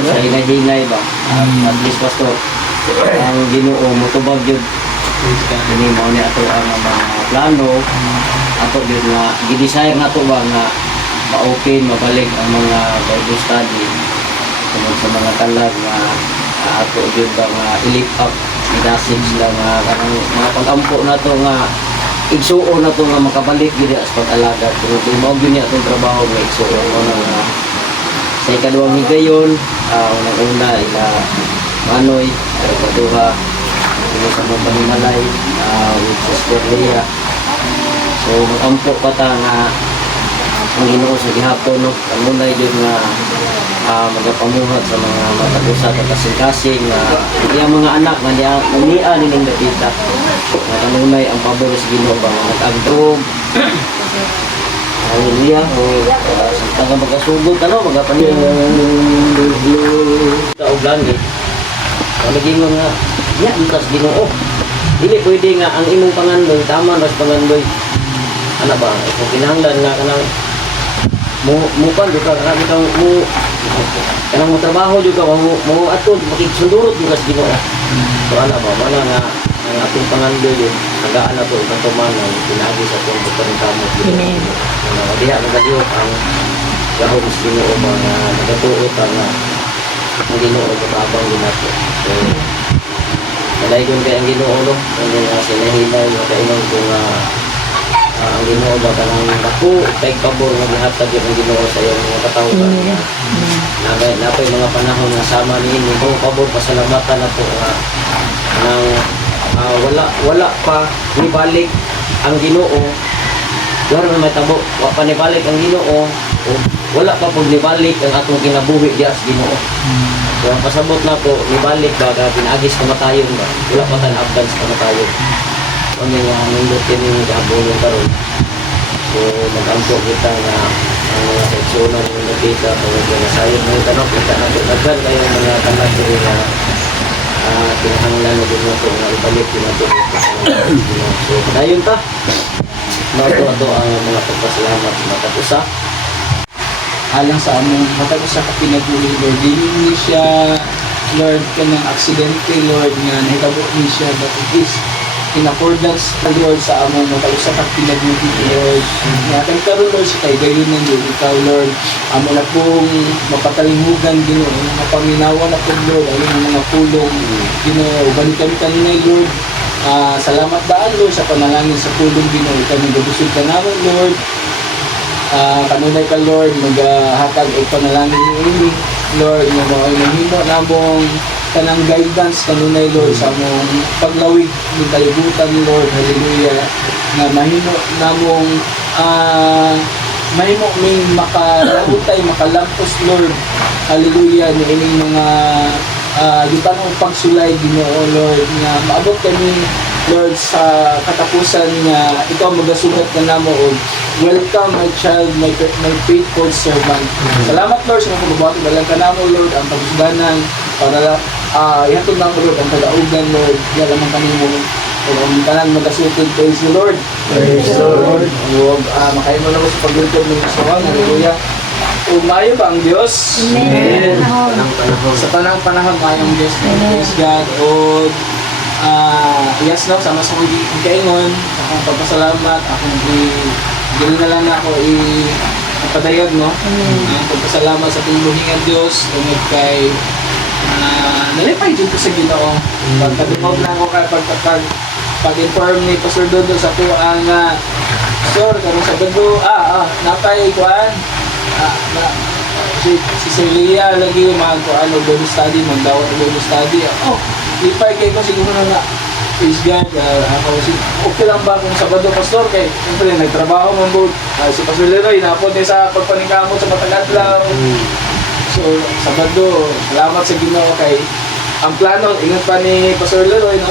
sa hinay-hinay ba. At least pastor, ang Ginoo motubag jud kini mao ni ato ang mga plano ato jud nga gi-desire nato ba nga ma-open mabalik ang mga Bible study tungod sa mga kalag nga ato jud ba nga i-lift up i-dasig sila nga kanang mga pag-ampo nato nga igsuon nato nga makabalik gid sa pag-alagad tungod mao gyud ni atong trabaho nga igsuon mo nga sa ikaduhang higayon unang-una ila Manoy, Kaduha, sa mga panimalay, with Sister Leah. So, mag-ampo pa ta nga ang Ginoo sa gihapon, no? Ang munay yun nga magapamuhat sa mga matagusa at kasing-kasing yung mga anak nga niya nining dapita. Ang munay ang pabor sa Ginoo ba nag-agdog. Hallelujah. Sa taga magkasugod, magapanin. Taog langit. Naging nga, yan, tas Ginoo. Dili pwede nga ang imong pangandoy, tama ras pangandoy. Ano ba? Kung kinahanglan nga kanang mupan jud ka kanang mo trabaho jud ka mo atod makigsundurot jud sa Ginoo. So ana ba mana nga ang atong pangandoy jud nagaan na to sa tumanan pinagi sa tong pagkamo. Amen. Diha nagadiyot ang gahom sa Ginoo mga nagatuot ang Ginoo kababang ginato. So, nalayon kay ang Ginoo no, ano nga sila hinay nga kainon kung ang Ginoo ba kanang dako kay pabor nga gihatag ang Ginoo sa iyong mga katawhan. Napay mga panahon nga sama niini ko pabor pasalamatan nato nga nang wala pa nibalik ang Ginoo. Wala na matabo, wa pa nibalik ang Ginoo. Wala pa pag nibalik ang atong kinabuhi diya sa Ginoo. So ang pasabot na po, nibalik baga pinagis kamatayon ba? Wala pa tan abdan sa kamatayon. Ano nga nindot kini gabulong karon. So mag-ampo kita nga ang mga seksyonan ng nakita tungod na sayon ng tanong kita na agad kayo mga tanag diri nga kinahanglan na din nato nga ibalik nato. So dayon ta. Nato ang mga pagpasalamat sa matagusa alang sa among matag sa kapinabuhi Lord, hindi siya Lord kanang aksidente Lord nga nahitabo ni siya but it is in accordance Lord sa among matag sa kapinabuhi Lord nga karon Lord sa kay gayon ng Lord ikaw Lord amo na pong mapatalingugan Ginoo mapaminawa na po Lord ang mga pulong Ginoo balik kami kanina Lord salamat daan Lord sa panalangin sa pulong Ginoo kami gabusog ka naman Lord kanunay ka Lord maghatag ay panalangin ni Lord nga mao'y mahimo namong kanang guidance kanunay Lord sa among paglawig ng kalibutan Lord hallelujah nga mahimo namong mahimo may makalabutay makalampos Lord hallelujah ni ining mga gitan ang pagsulay Ginoo Lord nga maabot kami Lord sa katapusan nga ikaw magasugat ka namo og welcome my child my faithful servant. Salamat Lord sa mga pagbuhat dalang ka namo Lord ang pagsuganan para ihatod namo Lord ang kalaugan Lord ya lamang kanimo ug ang tanan magasutod praise the Lord. Praise the Lord. Ug makahimo na mo sa paglutod ng Ginoo hallelujah. Umayo ba ang Diyos? Amen. Sa tanang panahon mayong Diyos praise God ug yes no, sama sa kong kaingon akong pagpasalamat akong gili na lang ako ipadayag no pagpasalamat sa tuluhin ng Diyos tungod kay nalipay dito sa Ginoo pagkadumog na ako kay pag-inform ni Pastor Dodo sa ko ang Pastor karong Sabado napay kuan si Celia lagi mag-ano Bible study magdawat ng Bible study lipay kayo ko siguro na praise God okay lang ba kung Sabado Pastor kay siyempre nagtrabaho mo po si Pastor Leroy napod niya sa pagpaningkamot sa Matagadlaw so Sabado salamat sa Ginoo kay ang plano ingat pa ni Pastor Leroy no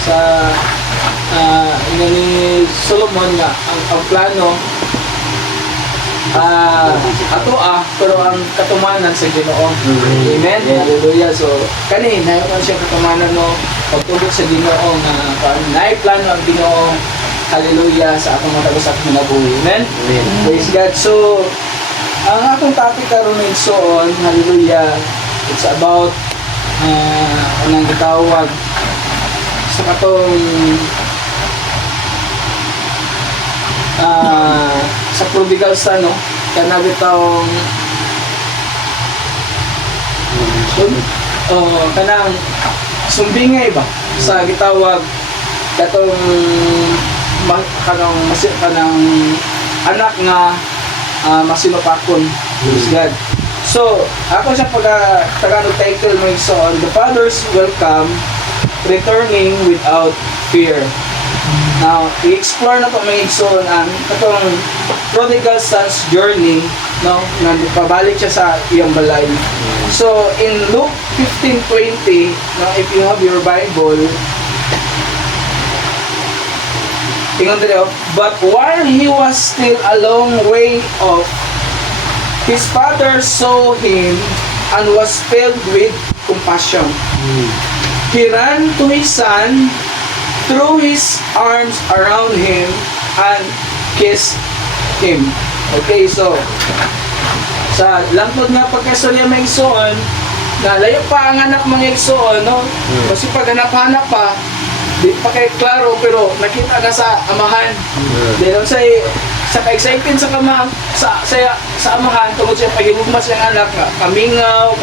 sa ni Solomon nga ang plano pero ang katumanan sa Ginoo. Amen. Hallelujah. So kani nayo man siya katumanan no pagtubok sa Ginoo nga naay plano ang Ginoo. Hallelujah sa atong matag-usa nga buhi. Amen. Praise God. So ang atong topic karon ng igsoon, hallelujah, It's about anong gitawag sa katong sa prodigal son, no? Kana bitawng kanang sumbingay ba sa gitawag katong kanang anak nga masinupakon. Praise God. So, ako sa Tagalog title mo so the fathers welcome returning without fear. Now, i-explore na ito mga igsoon ang katong prodigal son's journey, no? Na pabalik siya sa iyang balay. So, in Luke 15:20, no, if you have your Bible, tingnan dito, but while he was still a long way off, his father saw him and was filled with compassion. He ran to his son, threw his arms around him, and kissed him. Okay, so sa langtod nga pagkastorya mga igsoon, na layo pa ang anak mga igsoon, no? Kasi pag hanap-hanap pa, di pa kay klaro, pero nakita na sa amahan. Dahil sa ka-excited sa amahan, tungkol siya pagigugmas ng anak, kamingaw,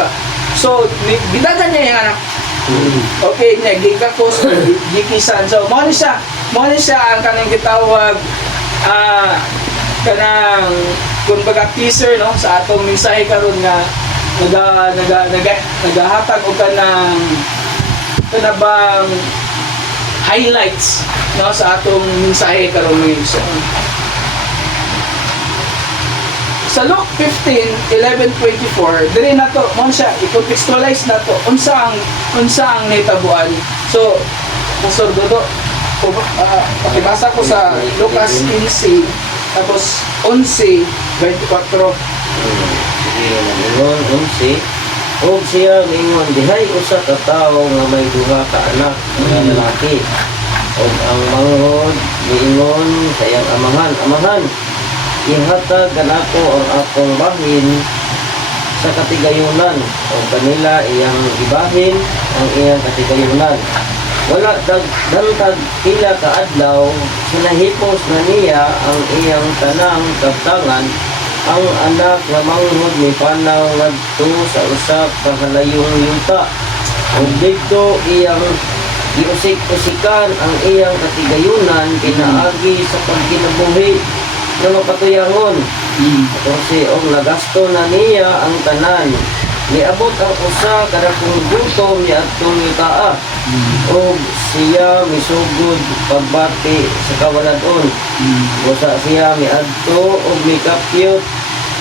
so, gidada niya yung anak. Okay, niya, gikakos, gikisan. So, mo ni siya ang kanang gitawag, kanang, kumbaga teaser, no, sa atong mensahe karon nga, nagahatag o kanabang highlights, no, sa atong mensahe karon ngayon. Sa Luke 15:11-24, diri na to, mo siya i-contextualize na to unsa ang nitabuan. So, Pastor Dodo, pakibasa ko sa Lucas 15 tapos 11:24. Ingon, 11, og siya mingon, dihay usa ka tawo nga may duha ka anak nga lalaki. Og ang manghod miingon sa iyang amahan, ihatag kanako ang akong bahin sa katigayunan, o kanila iyang ibahin ang iyang katigayunan. Wala dagdag pila ka adlaw, sinahipos na niya ang iyang tanang kabtangan. Ang anak nga manghod ni panaw ngadto sa usa ka halayong yuta. Ug didto iyang giusik-usikan ang iyang katigayunan pinaagi sa pagkinabuhi na mapatuyangon. Kasi og nagasto na niya ang tanan. Niabot ang usa kada kung gutom ni atong yutaa. Og siya misugod pagbati sa kawaladon. Busa siya miadto og mikapyot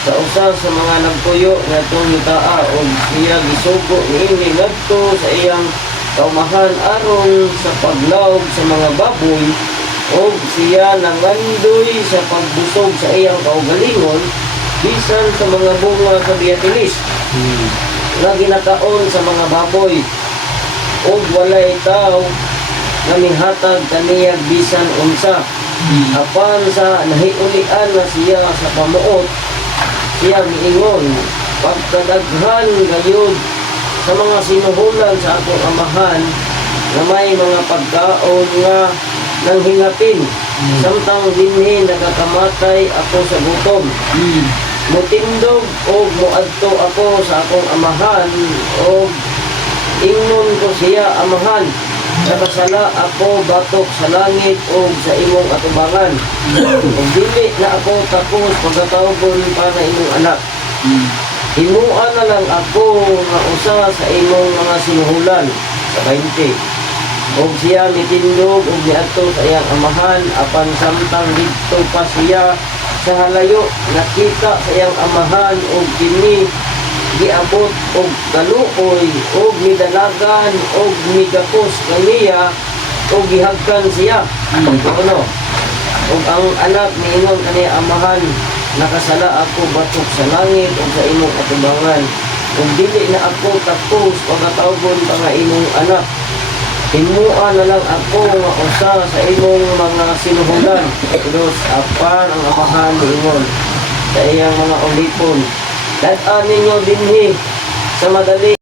sa usa sa mga nagpuyo nga atong yutaa, og siya gisugo niini ngadto sa iyang kaumahan aron sa paglawg sa mga baboy. Og siya nangandoy sa pagbusog sa iyang kaugalingon bisan sa mga bunga sa biyatilis nga ginakaon sa mga baboy. Og walay tao nga mihatag kaniyag bisan unsa. Apan sa nahiulian na siya sa pamuot, siya miingon, pagkadaghan gayud sa mga sinuhulan sa akong amahan na may mga pagkaon nga nang hingapin, samtang dinhi nakakamatay ako sa gutom. Mutindog o muadto ako sa akong amahan, o ingnon ko siya, amahan, nakasala ako batok sa langit o sa imong atubangan. Kung dili na ako tapos pagkatawgon para imong anak, himuan na lang ako nga usa sa imong mga sinuhulan. Sa 20. Og siya mitindog og niadto sa iyang amahan, apan samtang didto pa siya sa halayo, nakita sa iyang amahan og kini giabot og kaluoy og midalagan og migakos kaniya og gihagkan siya. Ano? Og ang anak miingon kaniya amahan, nakasala ako batok sa langit og sa imong atubangan. Ug dili na ako tapos pagkatawgon pa nga imong anak. Himuan na lang ako nga usa sa imong mga sinuhulan. Dos, apan ang amahan miingon sa iyang mga ulipon, dad-an ninyo dinhi sa madali